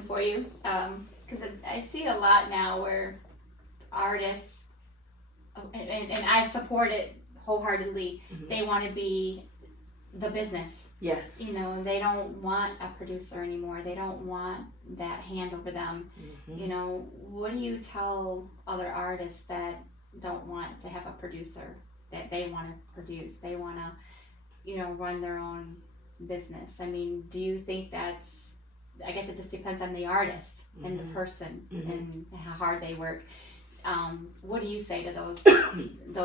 question for you, because I see a lot now where artists, and I support it wholeheartedly, they want to be the business. Yes. You know, they don't want a producer anymore. They don't want that hand over them. You know, what do you tell other artists that don't want to have a producer, that they want to produce? They want to, you know, run their own business. I mean, do you think that's, I guess it just depends on the artist and the person and how hard they work. What do you say to those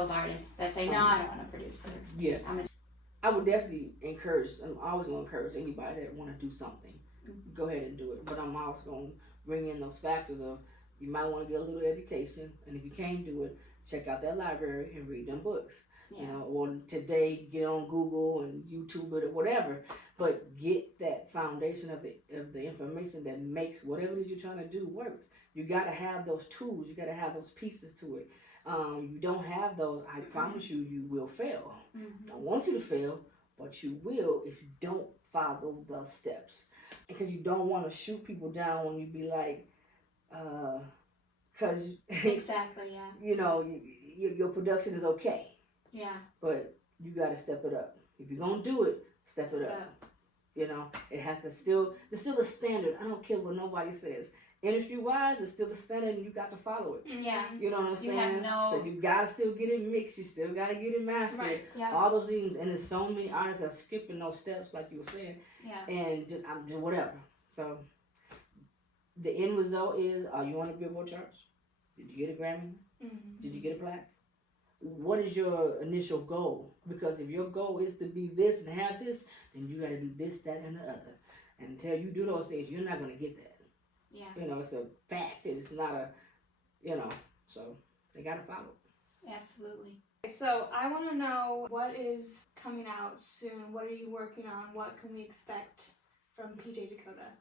artists that say, no, I don't want a producer? Yeah. I would definitely encourage, I'm always going to encourage anybody that want to do something. Go ahead and do it. But I'm also going to bring in those factors of, you might want to get a little education, and if you can't do it, check out that library and read them books. You know, or today get on Google and YouTube it or whatever, but get that foundation of the information that makes whatever it is you're trying to do work. You got to have those tools. You got to have those pieces to it. You don't have those, I promise you, you will fail. I don't want you to fail, but you will if you don't follow the steps. Because you don't want to shoot people down when you be like, because exactly, yeah. You know, your production is okay. Yeah. But you got to step it up. If you're going to do it, step it up. You know, it has to there's still a standard. I don't care what nobody says. Industry-wise, it's still the standard and you got to follow it. Yeah. You know what I'm saying? So you got to still get it mixed. You still got to get it mastered. Right. Yeah. All those things. And there's so many artists that are skipping those steps like you were saying. Yeah. And just whatever. So the end result is, are you on the Billboard charts? Did you get a Grammy? Did you get a plaque? What is your initial goal? Because if your goal is to be this and have this, then you got to do this, that, and the other. And until you do those things, you're not going to get that. Yeah. You know, it's a fact. It's not a, you know, so they got to follow. Absolutely. So I want to know what is coming out soon. What are you working on? What can we expect from PJ Dakota?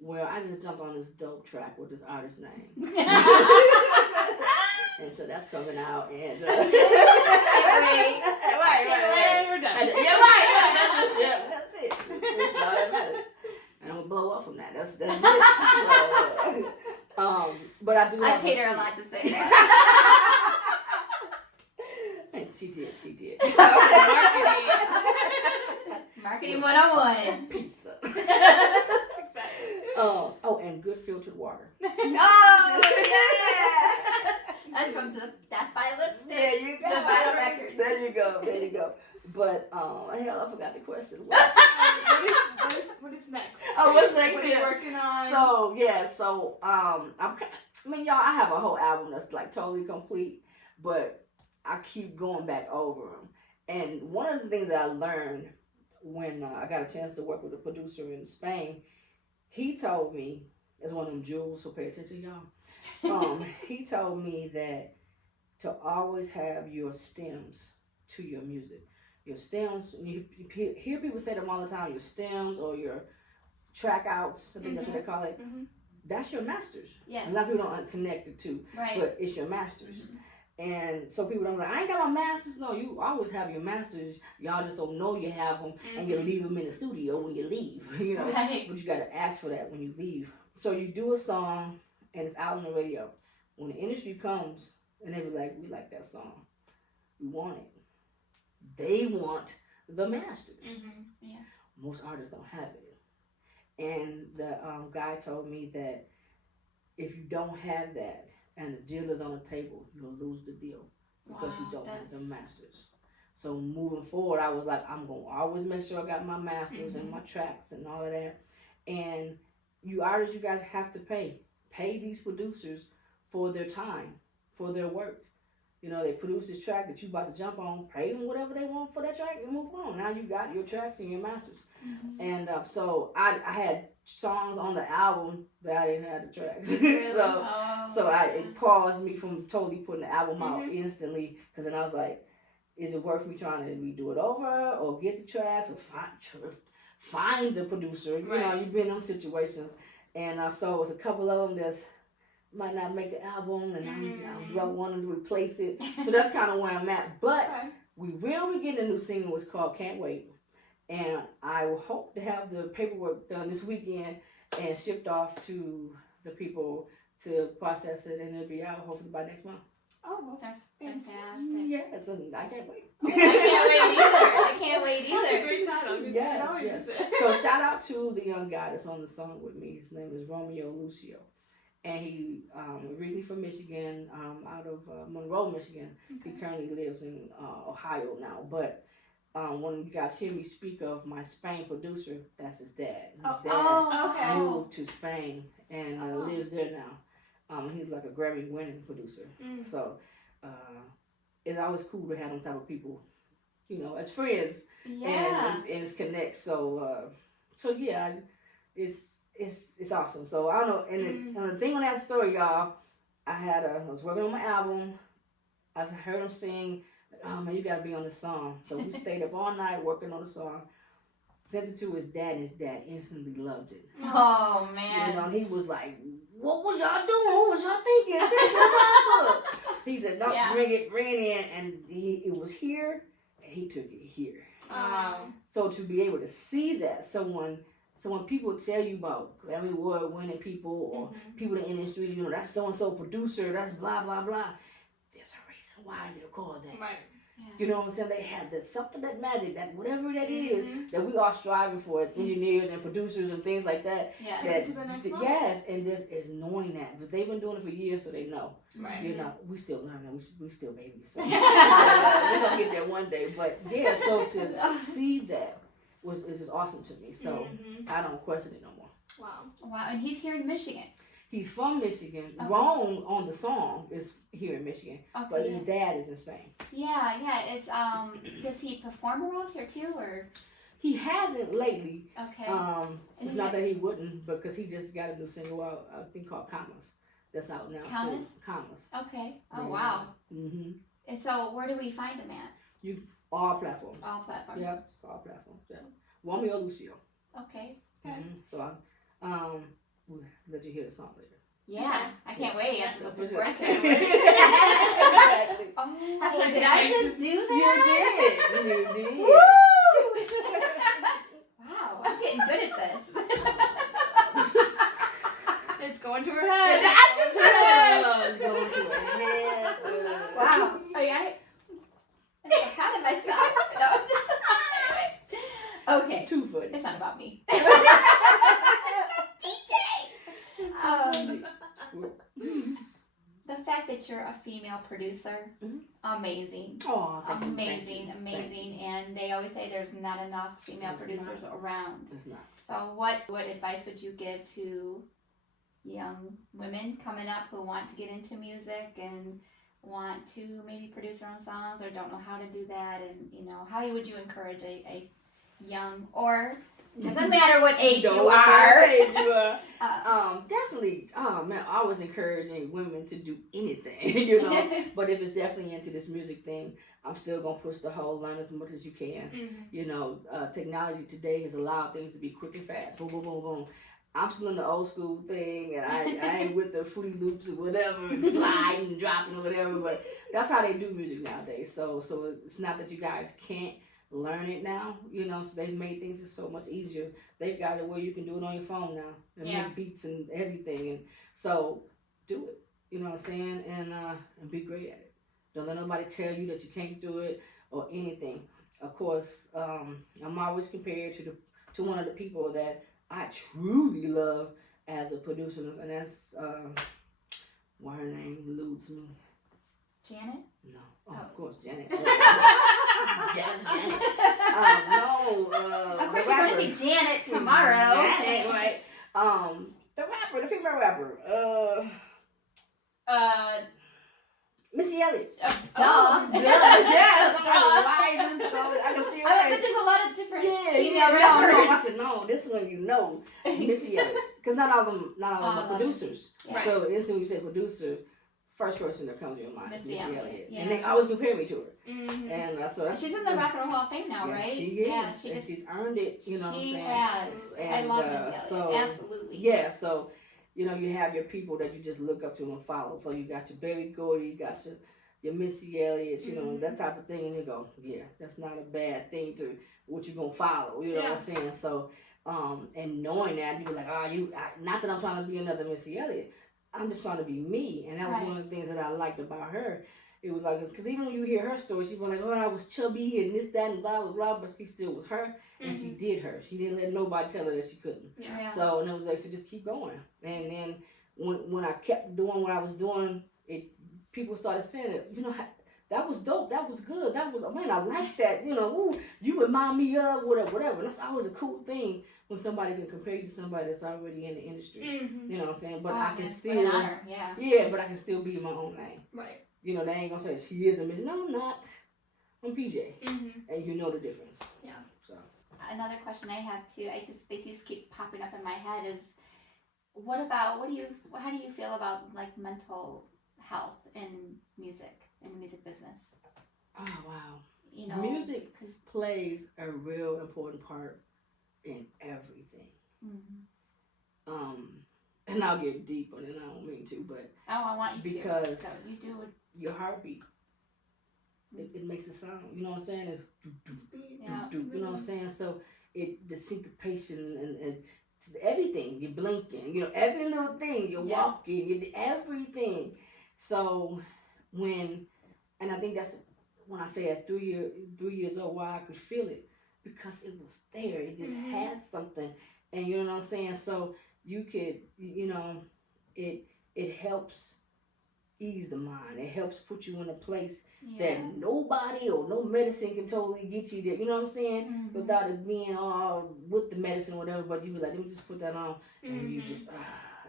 Well, I just jumped on this dope track with this artist's name. And so that's coming out, and right. We're done. That's it. That's all that matters. And I'm gonna blow up from that. That's it. So, but I do. I paid her a lot to say that. And she did. Marketing 101. Pizza. Exactly. Oh, and good filtered water. Oh yeah. That's from Death by Lipstick. There you go. The vinyl record. There you go. But hell, I forgot the question. What is next? Oh, what's next? What are you working on? So y'all, I have a whole album that's like totally complete, but I keep going back over them. And one of the things that I learned when I got a chance to work with a producer in Spain, he told me, as one of them jewels, so pay attention, y'all. He told me that to always have your stems to your music. Your stems, you hear people say them all the time, your stems or your track outs, I think that's what they call it. That's your masters. Yes. A lot of people don't connect the two, right. But it's your masters. And so people don't like, I ain't got my masters. No, you always have your masters. Y'all just don't know you have them, and you leave them in the studio when you leave, you know. Right. But you got to ask for that when you leave. So you do a song, and it's out on the radio. When the industry comes, and they be like, we like that song. We want it. They want the masters. Yeah. Most artists don't have it. And the guy told me that if you don't have that, and the deal is on the table, you'll lose the deal because you don't have the masters. So moving forward, I was like, I'm going to always make sure I got my masters and my tracks and all of that. And you artists, you guys have to pay these producers for their time, for their work. You know, they produce this track that you about to jump on, pay them whatever they want for that track and move on. Now you got your tracks and your masters. And so I had songs on the album that I didn't have the tracks. It paused me from totally putting the album out instantly, because then I was like, is it worth me trying to redo it over or get the tracks or find the producer? You know, you've been in those situations. And so it was a couple of them that's might not make the album, and I want them to replace it. So that's kind of where I'm at. But we will be getting a new single. It's called Can't Wait. And I will hope to have the paperwork done this weekend and shipped off to the people to process it, and it'll be out hopefully by next month. Oh, well, that's fantastic. Yes, and I can't wait. I can't wait either. I can't wait either. That's a great title. Yes. So shout out to the young guy that's on the song with me. His name is Romeo Lucio. And he originally from Michigan, out of Monroe, Michigan. Okay. He currently lives in Ohio now. But when you guys hear me speak of my Spain producer, that's his dad. His dad okay. moved to Spain and lives there now. He's like a Grammy-winning producer. Mm. So it's always cool to have them type of people, as friends and it's connect. So yeah, it's awesome. So I don't know. And the thing on that story, y'all, I was working on my album. I heard him sing. Oh man, you gotta be on the song. So we stayed up all night working on the song. Sent it to his dad, and his dad instantly loved it. Oh man. And he was like, "What was y'all doing? What was y'all thinking? This is awesome." He said, "No, bring it in," and it was here, and he took it here. So to be able to see that, so when people tell you about Grammy Award winning people or people in the industry, that's so and so producer, that's blah blah blah. There's a reason why you're called that. Right. Yeah. You know what I'm saying? They have that something, that magic, that whatever that is that we are striving for as engineers and producers and things like that. Yeah. That, to the next level. yes, and just is knowing that. But they've been doing it for years, so they know. Right. We still learning. We still babies. So we're gonna get there one day. But yeah, so to see that is just awesome to me. So I don't question it no more. Wow. Wow, and he's here in Michigan. He's from Michigan. Okay. Rome on the song is here in Michigan, but Okay. his dad is in Spain. Yeah. Is does he perform around here too, or? He hasn't lately. Okay. It's not that he wouldn't, because he just got a new single out, I think called Commas. That's out now. Commas? Too. Commas. Okay. Oh Yeah. wow. Mm-hmm. And so where do we find him at? All platforms. All platforms. Yep. All platforms. Yeah. Romeo Lucio. Okay. Mm-hmm. So we'll let you hear the song later. Yeah, I can't wait. I'm looking For forward to sure. it. Exactly. Oh, did I just do You that? did. You did. Woo! Wow, I'm getting good at this. It's going to her head. It's going to her head. Wow. I'm so proud of myself. No. Okay. Too funny. It's not about me. The fact that you're a female producer, amazing. Oh, thank you. Amazing. And they always say there's not enough female producers around. It's not. So what advice would you give to young women coming up who want to get into music and want to maybe produce their own songs or don't know how to do that? And, how would you encourage a young, or doesn't matter what age you are. Definitely. Oh man, I was encouraging women to do anything, But if it's definitely into this music thing, I'm still gonna push the whole line as much as you can. Technology today has allowed things to be quick and fast. Boom, boom, boom, boom. I'm still in the old school thing, and I ain't with the Fruity Loops or whatever, and sliding and dropping or whatever. But that's how they do music nowadays. So it's not that you guys can't learn it now, so they've made things just so much easier. They've got it where you can do it on your phone now and make beats and everything, and so do it. You know what I'm saying? And be great at it. Don't let nobody tell you that you can't do it or anything. Of course, I'm always compared to one of the people that I truly love as a producer, and that's why her name eludes me. Janet? No, of course, Janet. Janet. Of course, you're going to see Janet tomorrow. Janet, right? The female rapper. Missy Elliott. Duh. Yeah, I can see her. But there's a lot of different female No, rappers. I said, no, this one Missy Elliott. Because not all of them are producers. Yeah. So instantly when you say producer, first person that comes to your mind is Missy Elliott. Yeah. And they always compare me to her. Mm-hmm. And so that's, she's in the Rock and Roll Hall of Fame now, yes, right? she is. Yeah, And she's earned it, you know what I'm She saying? has. And, I love Missy Elliott. Absolutely. Yeah, so, you have your people that you just look up to and follow. So you got your Berry Gordy, you got your Missy Elliott, that type of thing. And you go, yeah, that's not a bad thing to what you're going to follow. You know what I'm saying? So And knowing that, people like, not that I'm trying to be another Missy Elliott. I'm just trying to be me. And that was one of the things that I liked about her. It was like, because even when you hear her story, she was like, I was chubby and this, that, and blah, blah, blah, but she still was her, and she did her. She didn't let nobody tell her that she couldn't. Yeah. So, and it was like, so just keep going. And then when I kept doing what I was doing, people started saying it, that was dope, that was good, that was, man, I like that, ooh, you remind me of whatever. And that's always a cool thing when somebody can compare you to somebody that's already in the industry. You know what I'm saying? But I can still, an honor. but I can still be in my own lane. Right. They ain't gonna say she is a Miss. No, I'm not. I'm PJ, and you know the difference. Yeah. So another question I have too, they just keep popping up in my head is, how do you feel about like mental health in the music business? Oh wow. Music plays a real important part in everything. And I'll get deep on it. I don't mean to, but I want you because to. So you do it. Your heartbeat. It makes a sound. You know what I'm saying? It's you know what I'm saying? So the syncopation and everything. You're blinking. Every little thing. You're walking. Everything. So and I think that's when I say at 3 years old, why I could feel it, because it was there. It just had something, and you know what I'm saying. So you could, it helps ease the mind. It helps put you in a place that nobody or no medicine can totally get you there. You know what I'm saying? Without it being all with the medicine or whatever. But you be like, let me just put that on, and you just,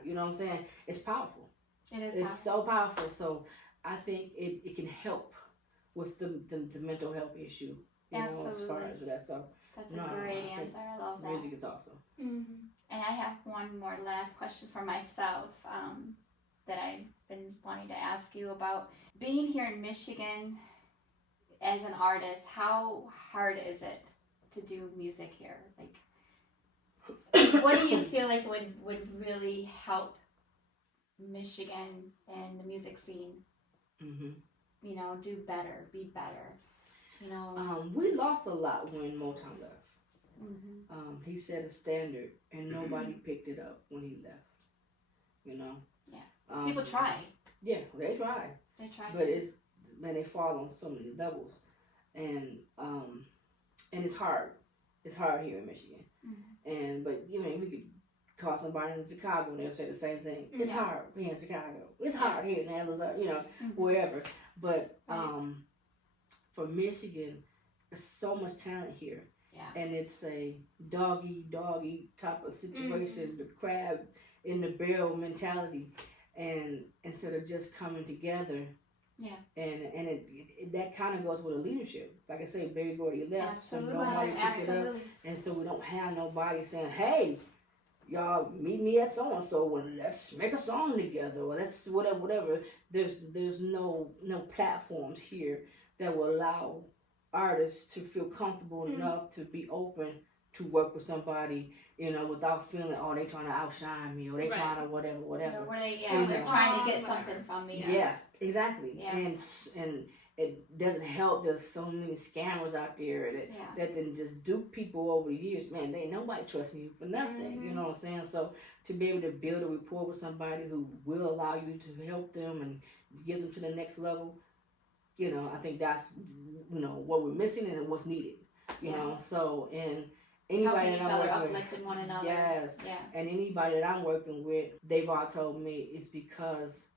you know what I'm saying? It's powerful. It's so powerful. So I think it can help with the mental health issue. Absolutely. As far as that. So that's a great answer. I love that. Music is awesome. And I have one more last question for myself that I've been wanting to ask you about. Being here in Michigan as an artist, how hard is it to do music here? Like, what do you feel like would really help Michigan and the music scene? Do better, be better. We lost a lot when Motown left. He set a standard, and nobody picked it up when he left. Yeah. People try. Yeah, they try. They try. But they fall on so many levels, and it's hard. It's hard here in Michigan. But we could call somebody in Chicago and they'll say the same thing. It's hard here in Chicago. It's hard here in Atlanta, wherever. But for Michigan, there's so much talent here. Yeah. And it's a doggy type of situation, the crab in the barrel mentality. And instead of just coming together, and that kind of goes with the leadership. Like I say, Barry Gordy left, absolutely. So nobody picked it up, and so we don't have nobody saying, "Hey, y'all meet me at so and so, and let's make a song together, or let's whatever." There's no platforms here that will allow artists to feel comfortable enough to be open to work with somebody, without feeling, they trying to outshine me, or they trying to whatever. They're trying to get something from me. Yeah, exactly. Yeah. And it doesn't help. There's so many scammers out there that then just dupe people over the years. Man, ain't nobody trusting you for nothing. You know what I'm saying? So to be able to build a rapport with somebody who will allow you to help them and get them to the next level, I think that's what we're missing and what's needed. You know, so and anybody helping that each I'm other, working uplifting one another. Yes. Yeah. And anybody that I'm working with, they've all told me it's because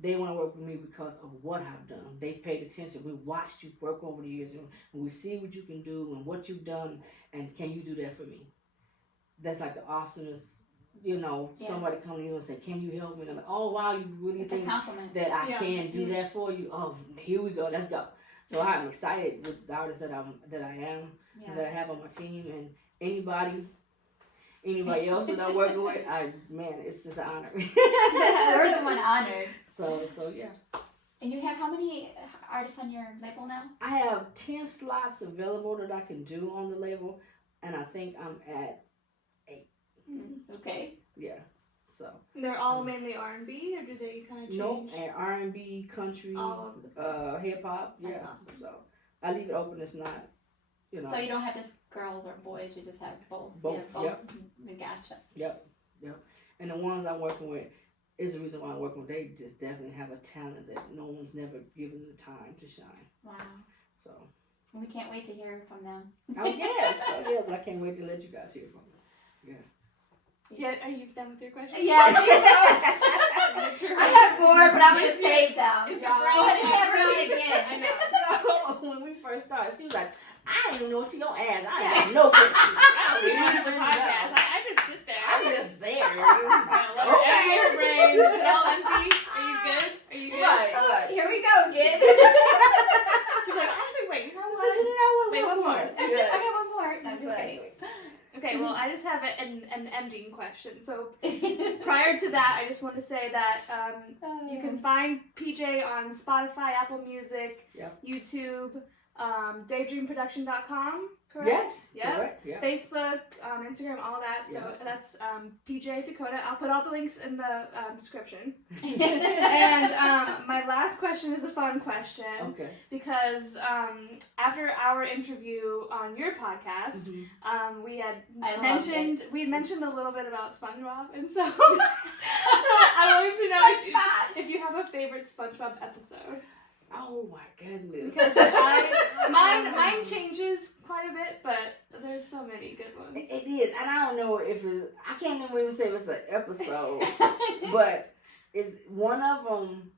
they want to work with me because of what I've done. They paid attention. We watched you work over the years, and we see what you can do and what you've done, and can you do that for me? That's like the awesomest. Somebody come to you and say, "Can you help me?" And I'm like, "Oh wow, you really It's think a compliment. that I can do that for you?" Oh, here we go. Let's go. So I'm excited with the artists that I am, that I have on my team, and anybody else that I'm working with, it's just an honor. We're the one honored. So yeah. And you have how many artists on your label now? I have 10 slots available that I can do on the label, and I think I'm at 8. Okay. Yeah. So they're all mainly R&B, or do they kind of change? Nope, and R&B, country, all over the place. hip hop. Yeah. That's awesome. So I leave it open. It's not, So you don't have this girls or boys? You just have both. Both, yep. Gotcha. Yep. And the ones I'm working with is the reason why I'm working with. They just definitely have a talent that no one's never given the time to shine. Wow. So. We can't wait to hear from them. Oh yes. I can't wait to let you guys hear from them. Yeah. Yeah, are you done with your questions? Yeah, I think so. I have more, but I'm going to save them. Is Go your brain ahead and have her empty? read again. I know. No, when we first started, she was like, I didn't even know what she gonna ask. I have no questions. I don't even the podcast. I just sit there. I'm just there. Empty your brain. Is it all empty? Are you good? Are you good? Right. Here we go, kid. She's like, actually, wait, you know what? Wait, one more. I got one more. No, I'm just kidding. Okay, well, I just have an ending question. So prior to that, I just want to say that you can find PJ on Spotify, Apple Music, YouTube, daydreamproduction.com, correct? Yes, yeah. correct. Yeah. Facebook, Instagram, all that. So that's PJ Dakota. I'll put all the links in the description. And my last question is a fun question. Okay. Because after our interview on your podcast, we had mentioned a little bit about SpongeBob, and so I wanted to know if you have a favorite SpongeBob episode. Oh my goodness. Because mine changes quite a bit, but there's so many good ones. It is, and I don't know if it's. I can't even say if it's an episode, but it's one of them.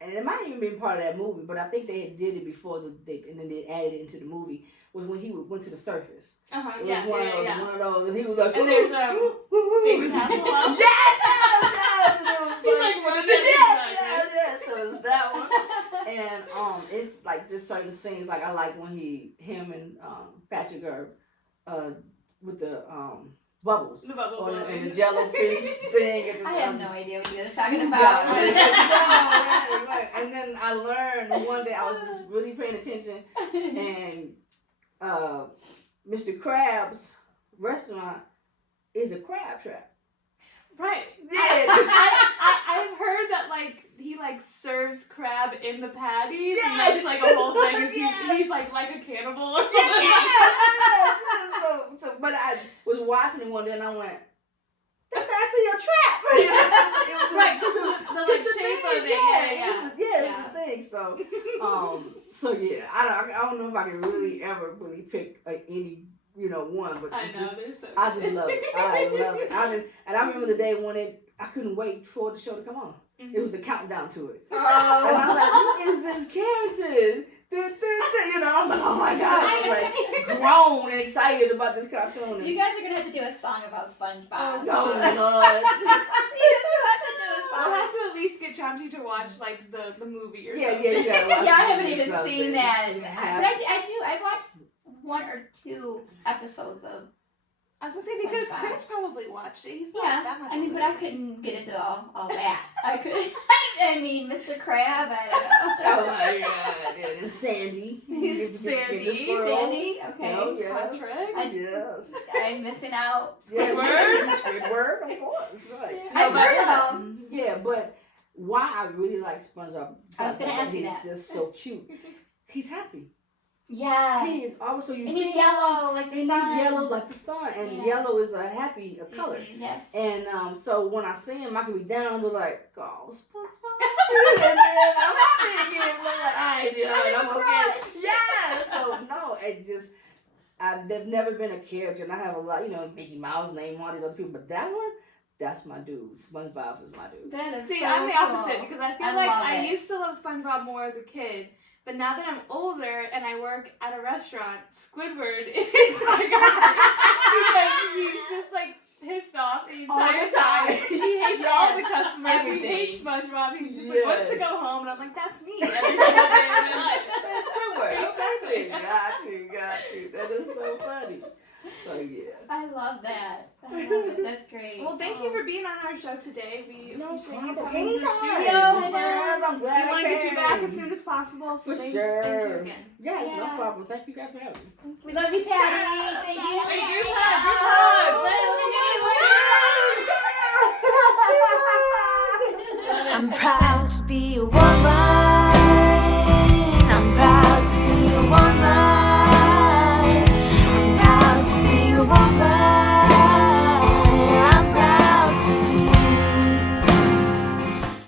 And it might even be part of that movie, but I think they did it before and then they added it into the movie. Was when he went to the surface. It was one of those, and he was like, and there's David Hasselhoff. Yes. He's like one of the yes. So it's that one, and it's like just certain scenes. Like I like when him and Patrick are with the bubbles. The bubble and the jellyfish thing. I have no idea what you're talking about. Right. And then I learned one day I was just really paying attention, and Mr. Crab's restaurant is a crab trap. Right. Yeah. I've heard that he serves crab in the patties, and that's like a whole thing. He's like a cannibal or something. So, but I was watching it one day and I went, that's actually a trap. Right, because the shape of it. Yeah, it's the thing. So yeah, I don't know if I can really ever pick any one, but I know, they're so I just love it. I love it. And I remember the day when I couldn't wait for the show to come on. It was the countdown to it. Oh. And I'm like, who is this character? I'm like, oh my God. I'm like grown and excited about this cartoon. You guys are going to have to do a song about SpongeBob. Oh, Lord. I'll have to at least get Chanti to watch the movie or something. Yeah, I haven't even seen that. But I watched 1 or 2 episodes of. I was gonna say because Chris probably watched it. He's not that much. I mean, but I couldn't get into all that. I could. I mean, Mr. Crab. I don't know. Oh my God! And Sandy. Sandy. Okay. Oh yes. Yes. I'm missing out. Squidward, of course. Right. I've heard of him. Yeah, but why I really like SpongeBob? I was gonna ask you that. He's just so cute. He's happy. Yeah. He is also and he's yellow like the sun. He's yellow like the sun, and yellow is a happy color. Yes. And so when I see him, I can be down and be like, "Oh, SpongeBob," and then I'm happy again. I'm okay. Yeah. So no, there's never been a character, and I have a lot, Mickey Mouse, name all these other people, but that one. That's my dude. SpongeBob is my dude. That is I'm the opposite cool. because I feel I used to love SpongeBob more as a kid. But now that I'm older and I work at a restaurant, Squidward is my guy. Because he's just pissed off the entire time. He hates all the customers. Everything. He hates SpongeBob. He's just wants to go home. And I'm like, that's me every single day of my life. That's Squidward. Exactly. Got you. That is so funny. So yeah. I love that. I love it. That's great. Well, thank you for being on our show today. We appreciate you coming Anytime. to the studio. I'm glad we want to get you back as soon as possible. So thank you again. Yes, no problem. Thank you guys for having me. We love you, Patti. Thank you. Hey, group hug. Let me get it. I'm proud.